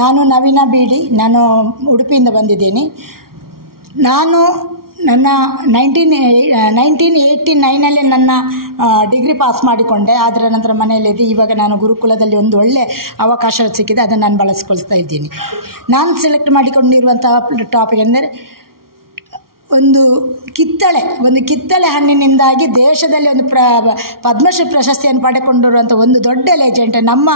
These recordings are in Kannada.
ನಾನು ನವೀನ ಬೀಡಿ, ನಾನು ಉಡುಪಿಯಿಂದ ಬಂದಿದ್ದೀನಿ. ನಾನು ನನ್ನ 1989 ನನ್ನ ಡಿಗ್ರಿ ಪಾಸ್ ಮಾಡಿಕೊಂಡೆ. ಅದರ ನಂತರ ಮನೆಯಲ್ಲಿದ್ದೆ. ಇವಾಗ ನಾನು ಗುರುಕುಲದಲ್ಲಿ ಒಂದು ಒಳ್ಳೆ ಅವಕಾಶ ಸಿಕ್ಕಿದೆ, ಅದನ್ನು ನಾನು ಬಳಸ್ಕೊಳ್ತಾ ಇದ್ದೀನಿ. ನಾನು ಸೆಲೆಕ್ಟ್ ಮಾಡಿಕೊಂಡಿರುವಂತಹ ಟಾಪಿಕ್ ಎಂದರೆ ಒಂದು ಕಿತ್ತಳೆ ಹಣ್ಣಿನಿಂದಾಗಿ ದೇಶದಲ್ಲಿ ಒಂದು ಪದ್ಮಶ್ರೀ ಪ್ರಶಸ್ತಿಯನ್ನು ಪಡೆಕೊಂಡಿರುವಂಥ ಒಂದು ದೊಡ್ಡ ಲೆಜೆಂಡ್ ನಮ್ಮ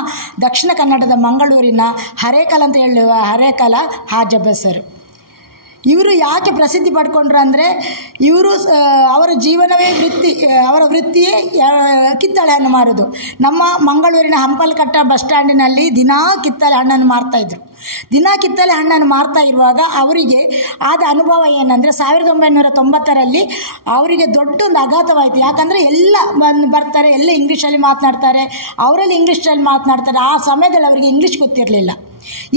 ದಕ್ಷಿಣ ಕನ್ನಡದ ಮಂಗಳೂರಿನ ಹರೇಕಲ್ ಅಂತ ಹೇಳುವ ಹರೇಕಲ ಹಾಜಬ್ಬ ಸರ್. ಇವರು ಯಾಕೆ ಪ್ರಸಿದ್ಧಿ ಪಡ್ಕೊಂಡ್ರು ಅಂದರೆ ಇವರು ಅವರ ಜೀವನವೇ ಅವರ ವೃತ್ತಿಯೇ ಕಿತ್ತಳೆ ಹಣ್ಣು ಮಾರೋದು. ನಮ್ಮ ಮಂಗಳೂರಿನ ಹಂಪಲಕಟ್ಟ ಬಸ್ ಸ್ಟ್ಯಾಂಡಿನಲ್ಲಿ ದಿನಾ ಕಿತ್ತಳೆ ಹಣ್ಣನ್ನು ಕಿತ್ತಳೆ ಹಣ್ಣನ್ನು ಮಾರ್ತಾ ಇರುವಾಗ ಅವರಿಗೆ ಆದ ಅನುಭವ ಏನಂದರೆ 1990ರಲ್ಲಿ ಅವರಿಗೆ ದೊಡ್ಡ ಒಂದು ಆಘಾತವಾಯಿತು. ಯಾಕಂದರೆ ಎಲ್ಲ ಬರ್ತಾರೆ, ಎಲ್ಲ ಇಂಗ್ಲೀಷಲ್ಲಿ ಮಾತನಾಡ್ತಾರೆ, ಅವರಲ್ಲಿ ಇಂಗ್ಲೀಷಲ್ಲಿ ಮಾತನಾಡ್ತಾರೆ. ಆ ಸಮಯದಲ್ಲಿ ಅವರಿಗೆ ಇಂಗ್ಲೀಷ್ ಗೊತ್ತಿರಲಿಲ್ಲ.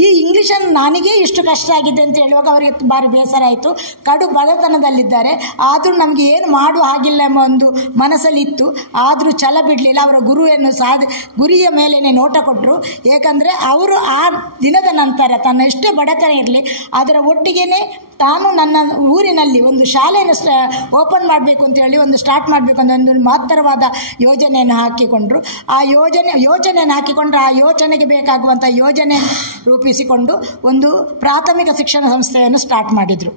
ಈ ಇಂಗ್ಲೀಷನ್ನು ನನಗೇ ಇಷ್ಟು ಕಷ್ಟ ಆಗಿದೆ ಅಂತ ಹೇಳುವಾಗ ಅವರಿಗೆ ಭಾರಿ ಬೇಸರ ಆಯಿತು. ಕಡು ಬಡತನದಲ್ಲಿದ್ದಾರೆ, ಆದರೂ ನಮಗೆ ಏನು ಮಾಡುವ ಹಾಗಿಲ್ಲ ಎಂಬ ಒಂದು ಮನಸ್ಸಲ್ಲಿ ಇತ್ತು. ಆದರೂ ಛಲ ಬಿಡಲಿಲ್ಲ. ಅವರ ಗುರಿಯ ಮೇಲೇ ನೋಟ ಕೊಟ್ಟರು. ಏಕೆಂದರೆ ಅವರು ಆ ದಿನದ ನಂತರ ತನ್ನ ಎಷ್ಟೇ ಬಡತನ ಇರಲಿ ಅದರ ಒಟ್ಟಿಗೆ ತಾನು ನನ್ನ ಊರಿನಲ್ಲಿ ಒಂದು ಶಾಲೆಯನ್ನು ಓಪನ್ ಮಾಡಬೇಕು ಅಂತೇಳಿ ಸ್ಟಾರ್ಟ್ ಮಾಡಬೇಕು ಅಂತ ಒಂದು ಮಹತ್ತರವಾದ ಯೋಜನೆಯನ್ನು ಹಾಕಿಕೊಂಡ್ರು. ಆ ಯೋಜನೆಯನ್ನು ಹಾಕಿಕೊಂಡ್ರೆ ಆ ಯೋಜನೆಗೆ ಬೇಕಾಗುವಂಥ ಯೋಜನೆ ರೂಪಿಸಿಕೊಂಡು ಒಂದು ಪ್ರಾಥಮಿಕ ಶಿಕ್ಷಣ ಸಂಸ್ಥೆಯನ್ನು ಸ್ಟಾರ್ಟ್ ಮಾಡಿದರು.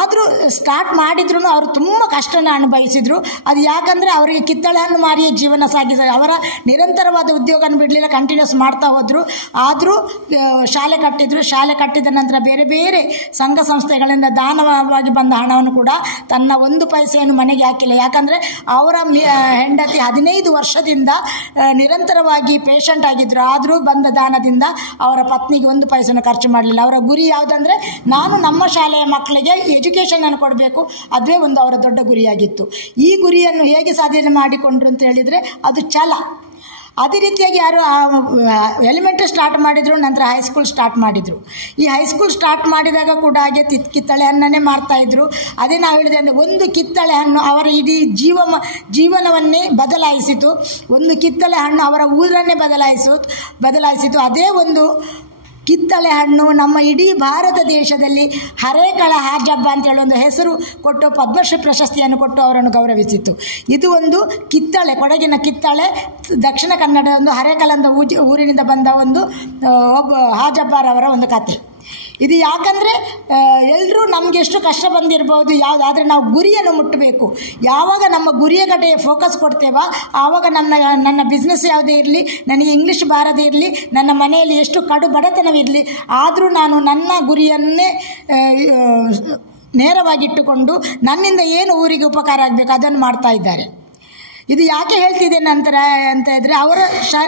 ಆದರೂ ಸ್ಟಾರ್ಟ್ ಮಾಡಿದ್ರು ಅವರು ತುಂಬ ಕಷ್ಟನ ಅನುಭವಿಸಿದರು. ಅದು ಯಾಕಂದರೆ ಅವರಿಗೆ ಕಿತ್ತಳೆ ಹಣ್ಣು ಮಾರಿಯೇ ಜೀವನ ಸಾಗಿಸಿದ್ರು. ಅವರ ನಿರಂತರವಾದ ಉದ್ಯೋಗನ ಬಿಡಲಿಲ್ಲ, ಕಂಟಿನ್ಯೂಸ್ ಮಾಡ್ತಾ ಹೋದರು. ಆದರೂ ಶಾಲೆ ಕಟ್ಟಿದ ನಂತರ ಬೇರೆ ಬೇರೆ ಸಂಘ ಸಂಸ್ಥೆಗಳಿಂದ ದಾನವಾಗಿ ಬಂದ ಹಣವನ್ನು ಕೂಡ ತನ್ನ 1 ಪೈಸೆಯನ್ನು ಮನೆಗೆ ಹಾಕಿಲ್ಲ. ಯಾಕಂದರೆ ಅವರ ಹೆಂಡತಿ 15 ವರ್ಷದಿಂದ ನಿರಂತರವಾಗಿ ಪೇಷಂಟ್ ಆಗಿದ್ದರು. ಆದರೂ ಬಂದ ದಾನದಿಂದ ಅವರ ಪತ್ನಿಗೆ 1 ಪೈಸೆಯನ್ನು ಖರ್ಚು ಮಾಡಲಿಲ್ಲ. ಅವರ ಗುರಿ ಯಾವುದಂದರೆ ನಾನು ನಮ್ಮ ಶಾಲೆಯ ಮಕ್ಕಳಿಗೆ ಎಜುಕೇಷನ್ ಅನ್ನು ಕೊಡಬೇಕು, ಅದೇ ಒಂದು ಅವರ ದೊಡ್ಡ ಗುರಿಯಾಗಿತ್ತು. ಈ ಗುರಿಯನ್ನು ಹೇಗೆ ಸಾಧನೆ ಮಾಡಿಕೊಂಡ್ರು ಅಂತ ಹೇಳಿದರೆ ಅದು ಛಲ. ಅದೇ ರೀತಿಯಾಗಿ ಯಾರು ಎಲಿಮೆಂಟ್ರಿ ಸ್ಟಾರ್ಟ್ ಮಾಡಿದರು, ನಂತರ ಹೈಸ್ಕೂಲ್ ಸ್ಟಾರ್ಟ್ ಮಾಡಿದರು. ಈ ಹೈಸ್ಕೂಲ್ ಸ್ಟಾರ್ಟ್ ಮಾಡಿದಾಗ ಕೂಡ ಹಾಗೆ ಕಿತ್ತಳೆ ಹಣ್ಣನ್ನೇ ಮಾರ್ತಾಯಿದ್ರು. ಅದೇ ನಾವು ಹೇಳಿದೆ ಅಂದರೆ ಒಂದು ಕಿತ್ತಳೆ ಹಣ್ಣು ಅವರ ಇಡೀ ಜೀವನವನ್ನೇ ಬದಲಾಯಿಸಿತು. ಒಂದು ಕಿತ್ತಳೆ ಹಣ್ಣು ಅವರ ಊರನ್ನೇ ಬದಲಾಯಿಸಿತು. ಅದೇ ಒಂದು ಕಿತ್ತಳೆ ಹಣ್ಣು ನಮ್ಮ ಇಡೀ ಭಾರತ ದೇಶದಲ್ಲಿ ಹರೇಕಳ ಹಾಜಬ್ಬ ಅಂತೇಳಿ ಒಂದು ಹೆಸರು ಕೊಟ್ಟು ಪದ್ಮಶ್ರೀ ಪ್ರಶಸ್ತಿಯನ್ನು ಕೊಟ್ಟು ಅವರನ್ನು ಗೌರವಿಸಿತ್ತು. ಇದು ಒಂದು ಕಿತ್ತಳೆ, ಕೊಡಗಿನ ಕಿತ್ತಳೆ, ದಕ್ಷಿಣ ಕನ್ನಡ ಒಂದು ಹರೇಕಲ್ ಊರಿನಿಂದ ಬಂದ ಒಂದು ಹಾಜಬ್ಬರವರ ಒಂದು ಕತೆ. ಇದು ಯಾಕಂದರೆ ಎಲ್ಲರೂ ನಮಗೆ ಎಷ್ಟು ಕಷ್ಟ ಬಂದಿರ್ಬೋದು ಯಾವುದಾದ್ರೆ ನಾವು ಗುರಿಯನ್ನು ಮುಟ್ಟಬೇಕು. ಯಾವಾಗ ನಮ್ಮ ಗುರಿಯ ಕಡೆ ಫೋಕಸ್ ಕೊಡ್ತೇವೋ ಆವಾಗ ನನ್ನ ಬಿಸ್ನೆಸ್ ಯಾವುದೇ ಇರಲಿ, ನನಗೆ ಇಂಗ್ಲೀಷ್ ಬಾರದೇ ಇರಲಿ, ನನ್ನ ಮನೆಯಲ್ಲಿ ಎಷ್ಟು ಕಡು ಬಡತನವಿರಲಿ, ಆದರೂ ನಾನು ನನ್ನ ಗುರಿಯನ್ನೇ ನೇರವಾಗಿಟ್ಟುಕೊಂಡು ನನ್ನಿಂದ ಏನು ಊರಿಗೆ ಉಪಕಾರ ಆಗಬೇಕು ಅದನ್ನು ಮಾಡ್ತಾ ಇದ್ದಾರೆ. ಇದು ಯಾಕೆ ಹೇಳ್ತಿದ್ದೇನೆ ಅಂತ ಇದ್ದರೆ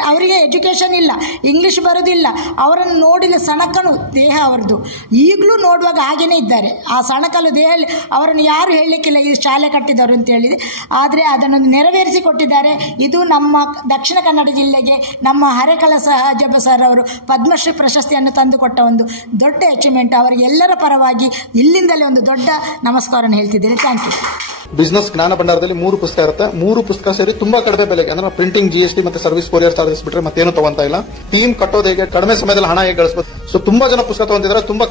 ಅವರಿಗೆ ಎಜುಕೇಷನ್ ಇಲ್ಲ, ಇಂಗ್ಲೀಷ್ ಬರೋದಿಲ್ಲ. ಅವರನ್ನು ನೋಡಿದ ಸಣಕನು ದೇಹ ಅವರದು ಈಗಲೂ ನೋಡುವಾಗ ಹಾಗೇ ಇದ್ದಾರೆ. ಆ ಸಣಕಲು ದೇಹ ಅವರನ್ನು ಯಾರು ಹೇಳಲಿಕ್ಕಿಲ್ಲ ಈ ಶಾಲೆ ಕಟ್ಟಿದವರು ಅಂತ ಹೇಳಿದೆ. ಆದರೆ ಅದನ್ನು ನೆರವೇರಿಸಿ ಕೊಟ್ಟಿದ್ದಾರೆ. ಇದು ನಮ್ಮ ದಕ್ಷಿಣ ಕನ್ನಡ ಜಿಲ್ಲೆಗೆ ನಮ್ಮ ಹರೇಕಳ ಹಾಜಬ್ಬ ಸರ್ ಅವರು ಪದ್ಮಶ್ರೀ ಪ್ರಶಸ್ತಿಯನ್ನು ತಂದುಕೊಟ್ಟ ಒಂದು ದೊಡ್ಡ ಅಚೀವ್ಮೆಂಟ್. ಅವರಿಗೆ ಎಲ್ಲರ ಪರವಾಗಿ ಇಲ್ಲಿಂದಲೇ ಒಂದು ದೊಡ್ಡ ನಮಸ್ಕಾರವನ್ನು ಹೇಳ್ತಿದ್ದೇನೆ. Thank you. ಬಿಸ್ನೆಸ್ ಜ್ಞಾನ ಭಂಡಾರದಲ್ಲಿ 3 ಪುಸ್ತಕ ಇರುತ್ತೆ. 3 ಪುಸ್ತಕ ಸೇರಿ ತುಂಬಾ ಕಡಿಮೆ ಬೆಲೆಗೆ, ಅಂದ್ರೆ ಪ್ರಿಂಟಿಂಗ್, GST ಮತ್ತೆ ಸರ್ವಿಸ್ ಕೊರಿಯರ್ ಚಾರ್ಜಸ್ ಬಿಟ್ರೆ ಮತ್ತೇನು ತಗೊಂತ ಇಲ್ಲ. ಟೀಮ್ ಕಟ್ಟೋದು ಹೇಗೆ, ಕಡಿಮೆ ಸಮಯದಲ್ಲಿ ಹಣ ಹೇಗೆ ಗಳಿಸಬಹುದು. ಸೊ ತುಂಬಾ ಜನ ಪುಸ್ತಕ ತಗೊಂತಿದ್ದಾರೆ. ತುಂಬಾ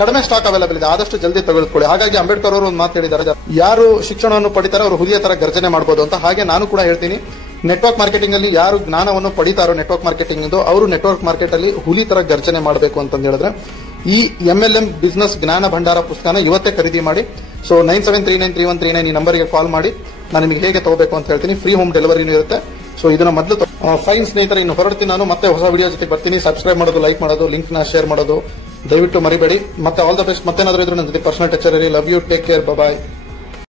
ಕಡಿಮೆ ಸ್ಟಾಕ್ ಅವೈಲೇಬಲ್ ಇದೆ, ಆದಷ್ಟು ಜಲ್ದಿ ತೆಗೆದುಕೊಳ್ಳಿ. ಹಾಗಾಗಿ ಅಂಬೇಡ್ಕರ್ ಅವರು ಒಂದು ಮಾತು ಹೇಳಿದ್ದಾರೆ, ಯಾರು ಶಿಕ್ಷಣವನ್ನು ಪಡಿತಾರೆ ಅವರು ಹುಲಿಯ ತರ ಗರ್ಜನೆ ಮಾಡಬಹುದು ಅಂತ. ಹಾಗೆ ನಾನು ಕೂಡ ಹೇಳ್ತೀನಿ, ನೆಟ್ವರ್ಕ್ ಮಾರ್ಕೆಟಿಂಗ್ ಅಲ್ಲಿ ಯಾರು ಜ್ಞಾನವನ್ನು ಪಡಿತಾರೋ ನೆಟ್ವರ್ಕ್ ಮಾರ್ಕೆಟಿಂಗ್ ಅವರು ನೆಟ್ವರ್ಕ್ ಮಾರ್ಕೆಟ್ ಅಲ್ಲಿ ಹುಲಿ ತರ ಗರ್ಜನೆ ಮಾಡಬೇಕು ಅಂತ ಹೇಳಿದ್ರೆ ಈ MLM ಬಿಸ್ನೆಸ್ ಜ್ಞಾನ ಭಂಡಾರ ಪುಸ್ತಕನ ಇವತ್ತೇ ಖರೀದಿ ಮಾಡಿ. ಸೊ 97393139 ಈ ನಂಬರ್ಗೆ ಕಾಲ್ ಮಾಡಿ ನಾನು ನಿಮಗೆ ಹೇಗೆ ತಗೋಬೇಕು ಅಂತ ಹೇಳ್ತೀನಿ. ಫ್ರೀ ಹೋಮ್ ಡೆಲಿವರಿನೂ ಇರುತ್ತೆ. ಸೊ ಇದನ್ನ ಮೊದಲು ಫೈನ್ ಸ್ನೇಹಿತರೆ, ಇನ್ನು ಹೊರಡ್ತೀನಿ ನಾನು. ಮತ್ತೆ ಹೊಸ ವಿಡಿಯೋ ಜೊತೆ ಬರ್ತೀನಿ. ಸಬ್ಸ್ಕ್ರೈಬ್ ಮಾಡೋದು, ಲೈಕ್ ಮಾಡೋದು, ಲಿಂಕ್ ನ ಶೇರ್ ಮಾಡೋದು ದಯವಿಟ್ಟು ಮರಿಬೇಡಿ. ಮತ್ತೆ ಆಲ್ ದ ಬೆಸ್ಟ್. ಮತ್ತೇನಾದ್ರೂ ಇದ್ರೆ ನನ್ನ ಜೊತೆ ಪರ್ಸನಲ್ ಟಚ್ ಇರಲಿ. Love you, take care, bye.